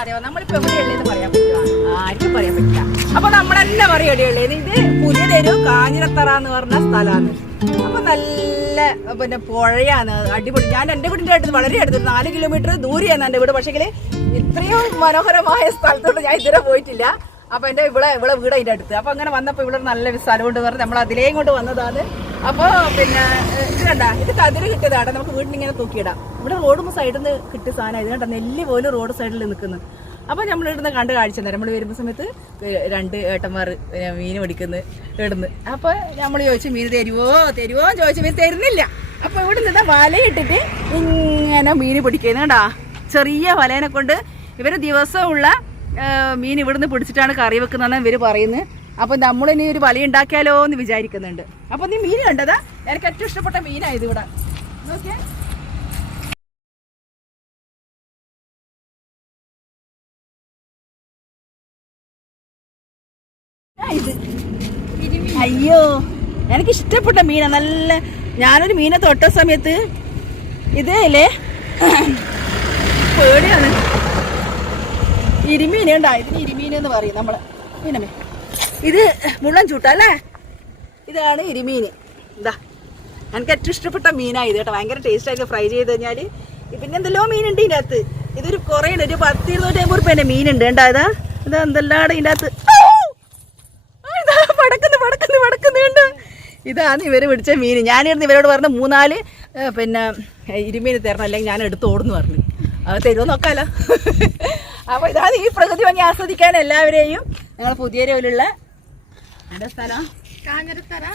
ഉള്ളതെന്ന് അറിയാം? നമ്മളിപ്പോ എവിടെയുള്ളതെന്ന് പറയാൻ പറ്റുമോ ആർക്കും പറയാൻ പറ്റില്ല. അപ്പൊ നമ്മളെന്നെ പറയും എവിടെയുള്ളത് ഇത് പുതിയതൊരു കാഞ്ഞിരത്തറ എന്ന് പറഞ്ഞ സ്ഥലമാണ്. അപ്പൊ നല്ല പിന്നെ പുഴയാണ് അടിപൊളി. ഞാൻ എന്റെ വീടിന്റെ അടുത്ത് വളരെ അടുത്ത് നാല് കിലോമീറ്റർ ദൂരെയാണ് എന്റെ വീട്. പക്ഷേ ഇത്രയും മനോഹരമായ സ്ഥലത്തോട്ട് ഞാൻ ഇതുവരെ പോയിട്ടില്ല. അപ്പൊ എന്റെ ഇവിടെ ഇവിടെ വീട് അതിന്റെ അടുത്ത്. അപ്പൊ അങ്ങനെ വന്നപ്പോ ഇവിടെ നല്ല സ്ഥലമുണ്ട് പറഞ്ഞ് നമ്മൾ അതിലേയും കൊണ്ട് വന്നതാണ്. അപ്പൊ പിന്നെ ഇത് ഇത് കതിര് കിട്ടിയതാണ് നമുക്ക് വീട്ടിൽ ഇങ്ങനെ തൂക്കിയിടാം. ഇവിടെ റോഡ് സൈഡിൽ നിന്ന് കിട്ടിയ സാധനം ഇത് നെല്ല് പോലും റോഡ് സൈഡിൽ നിൽക്കുന്നു. അപ്പൊ നമ്മൾ ഇവിടുന്ന് കണ്ട് കാഴ്ച തരാം. നമ്മൾ വരുന്ന സമയത്ത് രണ്ട് ഏട്ടന്മാർ മീൻ പിടിക്കുന്നു ഇടുന്നു. അപ്പൊ നമ്മൾ ചോദിച്ചു മീൻ തരുവോ? തരുവോ? ചോദിച്ചു മീൻ തരുന്നില്ല. അപ്പൊ ഇവിടെ നിന്ന് വലയിട്ടിട്ട് ഇങ്ങനെ മീൻ പിടിക്കുന്നു കേട്ടാ ചെറിയ വലേനെ കൊണ്ട് ഇവർ ദിവസമുള്ള മീൻ ഇവിടുന്ന് പിടിച്ചിട്ടാണ് കറി വെക്കുന്നതെന്ന് ഇവർ പറയുന്നത്. അപ്പൊ നമ്മളിനി ഒരു വല ഉണ്ടാക്കിയാലോ എന്ന് വിചാരിക്കുന്നുണ്ട്. അപ്പൊ നീ മീൻ കണ്ടതാ? എനിക്ക് ഏറ്റവും ഇഷ്ടപ്പെട്ട മീനായത് ഇവിടെ. നോക്കിയേ. അയ്യോ എനിക്ക് ഇഷ്ടപ്പെട്ട മീനാ. നല്ല ഞാനൊരു മീനെ തൊട്ട സമയത്ത് ഇതേ അല്ലേ പേടിയാണ്. ഇരുമീനുണ്ടായി ഇതിന് ഇരുമീനെന്ന് പറയും നമ്മൾ. മീനമേ ഇത് മുള്ളൻ ചൂട്ട അല്ലേ ഇതാണ് ഇരുമീൻ ഇതാ എനിക്ക് ഏറ്റവും ഇഷ്ടപ്പെട്ട മീനായി ഇത് കേട്ടോ. ഭയങ്കര ടേസ്റ്റായിട്ട് ഫ്രൈ ചെയ്ത് കഴിഞ്ഞാൽ പിന്നെ എന്തെല്ലോ മീനുണ്ട് ഇതിന്റെ അകത്ത് ഇതൊരു കുറേ ഒരു പത്ത് ഇരുന്നൂറ്റി അമ്പത് റുപ്യേന്റെ മീനുണ്ട് ഉണ്ടാ ഇതാ? ഇതാ എന്തെല്ലാം ഇതിന്റെ അകത്ത് ഇതാണ് ഇവർ പിടിച്ച മീൻ. ഞാനിരുന്ന് ഇവരോട് പറഞ്ഞ മൂന്നാൽ പിന്നെ ഇരുമീൻ തരണം. അല്ലെങ്കിൽ ഞാൻ എടുത്ത് ഓടുന്നു പറഞ്ഞു. അത് തരുമോ നോക്കാലോ. അപ്പോൾ ഇതാണ് ഈ പ്രകൃതി ഭംഗി ആസ്വദിക്കാൻ എല്ലാവരെയും ഞങ്ങൾ പുതിയ സ്ഥലം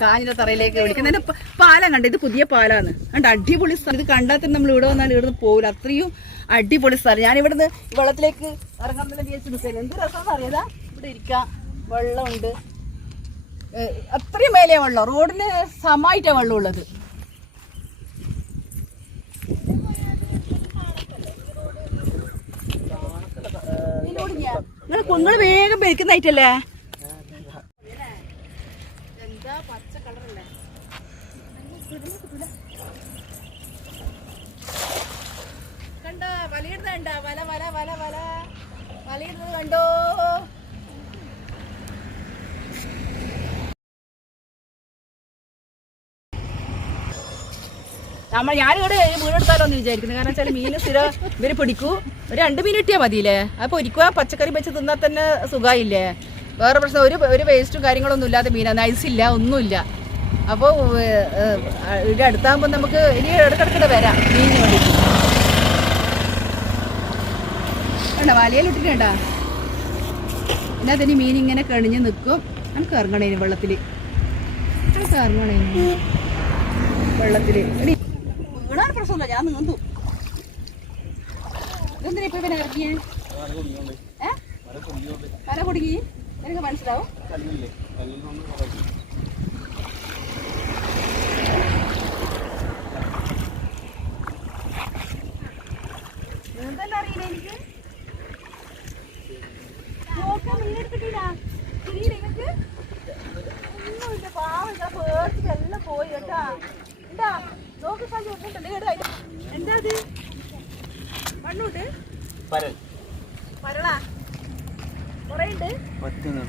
കാഞ്ഞിരത്തറയിലേക്ക് വിളിക്കുന്നതിന്റെ പാലം കണ്ട ഇത് പുതിയ പാലാണ്. കണ്ട അടിപൊളി സ്ഥലം. ഇത് കണ്ടാൽ തന്നെ നമ്മൾ ഇവിടെ വന്നാൽ ഇവിടുന്ന് പോകില്ല അത്രയും അടിപൊളി സ്ഥലം. ഞാൻ ഇവിടുന്ന് വെള്ളത്തിലേക്ക് ഇറങ്ങാൻ തന്നെ വിചാരിച്ചു നിൽക്കുന്നത് എന്ത് രസം അറിയാതാ? ഇവിടെ ഇരിക്കാം. വെള്ളമുണ്ട്. അത്രയും മേലെയാ വെള്ളം. റോഡിന് സമായിട്ടാ വെള്ളം ഉള്ളത് നിങ്ങൾ വേഗം പെരുക്കുന്നതായിട്ടല്ലേ എന്താ പച്ച കളറല്ലേ കണ്ട വലയിടുന്ന കണ്ട വല വല. വല വല വലയിടുന്നത് കണ്ടോ? നമ്മൾ ഞാനിവിടെ വീടെടുത്താലോ എന്ന് വിചാരിക്കുന്നത് കാരണം വെച്ചാൽ മീൻ സ്ഥിരം ഇവർ പിടിക്കൂ. ഒരു രണ്ട് മീൻ കിട്ടിയാൽ മതിയില്ലേ? അത് പൊരിക്കുക പച്ചക്കറി വെച്ച് തിന്നാൽ തന്നെ സുഖമായില്ലേ വേറെ പ്രശ്നം ഒരു ഒരു വേസ്റ്റും കാര്യങ്ങളൊന്നും ഇല്ലാത്ത മീനാണ് ഐസില്ല ഒന്നുമില്ല. അപ്പോൾ ഇവിടെ അടുത്താകുമ്പോൾ നമുക്ക് ഇനി ഇടക്കിടക്കിടെ വരാം. മീനിന് വേണ്ടിയിട്ട്. വേണ്ട വലയിലിട്ടിട്ടുണ്ടാ പിന്നെ അതിന് മീൻ ഇങ്ങനെ കണിഞ്ഞ് നിൽക്കും നമുക്ക് ഇറങ്ങണേനു വെള്ളത്തിൽ നമുക്ക് ഇറങ്ങണേനു വെള്ളത്തിൽ. എടി വീണാൽ പ്രശ്നമില്ല ഞാൻ നീന്തു. ഇതെന്തിനാ ഇപ്പൊ ഇവനെ ഇറക്കിയേ? ഏ? വല കുടുങ്ങി എനിക്ക് മനസ്സിലാവും? നീന്തല്ല അറിയില്ല എനിക്ക് നോക്കാൻ മീനെടുത്തിട്ടില്ല തിരിയില്ല നിങ്ങൾക്ക് ഒന്നുമില്ല പാവം ഇതാ പേടിച്ച് എല്ലാം പോയി കേട്ടാ എന്താ നോക്കി സാജി ഒന്നുണ്ടല്ലേ കേട്ടോ എന്താ അത് മണ്ണുണ്ട് പരൽ മരളാ കൊറേ ഉണ്ട് പറ്റുന്നു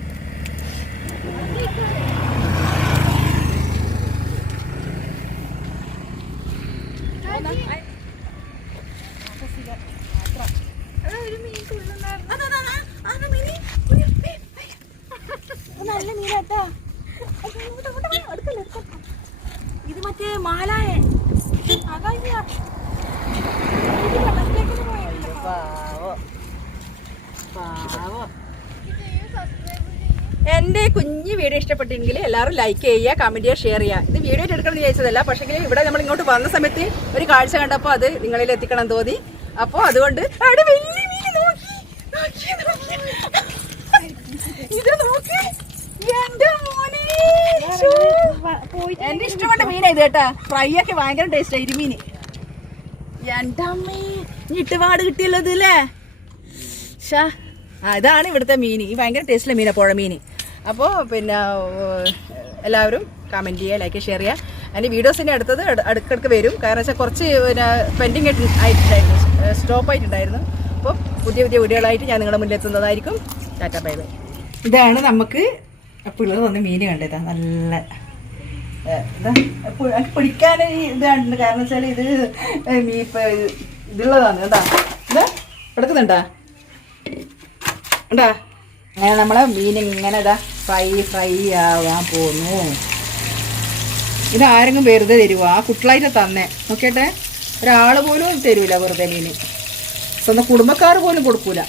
നല്ല മീനാട്ടാ ഇത് മറ്റേ മാലായ. എന്റെ കുഞ്ഞു വീഡിയോ ഇഷ്ടപ്പെട്ടെങ്കിൽ എല്ലാവരും ലൈക്ക് ചെയ്യുക കമന്റ് ചെയ്യുക ഷെയർ ചെയ്യുക. ഇത് വീഡിയോ എടുക്കണം ചോദിച്ചതല്ല പക്ഷേ ഇവിടെ നമ്മൾ ഇങ്ങോട്ട് വന്ന സമയത്ത് ഒരു കാഴ്ച കണ്ടപ്പോൾ അത് നിങ്ങളിൽ എത്തിക്കണം തോന്നി. അപ്പോൾ അതുകൊണ്ട് എന്റെ മോനെ. എന്റെ ഇഷ്ടപ്പെട്ട മീനാ ഇത് കേട്ടാ. ഫ്രൈ ഒക്കെ ഭയങ്കര ടേസ്റ്റ് ഇരുമീന്. എന്റെ അമ്മേ ഞിട്ടുപാട് കിട്ടിയല്ലോ ഇത് ഷാ അതാണ് ഇവിടുത്തെ മീൻ ഈ ഭയങ്കര ടേസ്റ്റിലെ മീനാ പുഴ മീൻ അപ്പോൾ പിന്നെ എല്ലാവരും കമന്റ് ചെയ്യുക ലൈക്ക് ഷെയർ ചെയ്യുക. അതിന്റെ വീഡിയോസ് തന്നെ അടുത്തത് അടു- അടുക്കിടക്ക് വരും. കാരണം വെച്ചാൽ കുറച്ച് പിന്നെ പെൻഡിങ് ആയിട്ടുണ്ടായിരുന്നു സ്റ്റോപ്പ് ആയിട്ടുണ്ടായിരുന്നു. അപ്പോൾ പുതിയ പുതിയ പുതിയ വീഡിയോകളായിട്ട് ഞാൻ നിങ്ങളുടെ മുന്നിൽ എത്തുന്നതായിരിക്കും. ടാറ്റ ബൈ ബൈ ഇതാണ് നമുക്ക് പിള്ളേർ വന്ന് മീൻ കണ്ടതാ നല്ല ഇതാ പിടിക്കാൻ ഇത് ഇതാണ് കാരണം വെച്ചാൽ ഇത് മീ ഇതുള്ളതാണ്. കേട്ടാ ഇതാ എടുക്കുന്നുണ്ടാ? ഉണ്ടാ അങ്ങനെ നമ്മളെ മീൻ ഇങ്ങനെ ഇതാ ഫ്രൈ ഫ്രൈ ആവാൻ പോന്നു. ഇത് ആരെങ്കിലും വെറുതെ തരുമോ ആ കുട്ടികളായിട്ട് തന്നെ. നോക്കിയട്ടെ? ഒരാൾ പോലും തരൂല വെറുതെ മീൻ. സ്വന്തം കുടുംബക്കാർ പോലും കൊടുക്കൂല.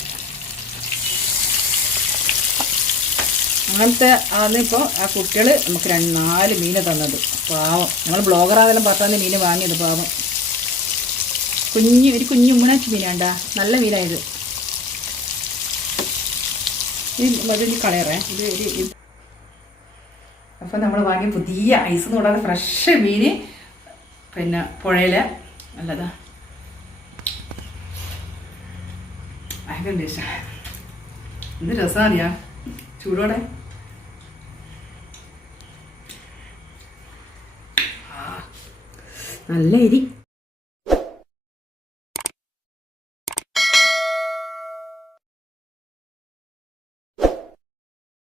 അങ്ങനത്തെ ആണ് ഇപ്പോൾ ആ കുട്ടികൾ നമുക്ക് രണ്ട് നാല് മീൻ തന്നത്. പാവം. ഞങ്ങൾ ബ്ലോഗറാണെല്ലാം പത്താന്ന് മീൻ വാങ്ങിയത് പാവം. കുഞ്ഞ് ഒരു കുഞ്ഞു ഉമ്മനാച്ചി മീനാണ്ടാ? നല്ല മീനായത് ഇത്. കളയറേ. ഇത് അപ്പം നമ്മൾ വാങ്ങിയ പുതിയ ഐസ് എന്ന് കൂടാതെ ഫ്രഷ് മീൻ പിന്നെ പുഴയിൽ നല്ലതാ. ഭയങ്കര ഇഷ്ടം എന്ത് രസമാണിയാ ചൂടോടെ. നല്ല എരി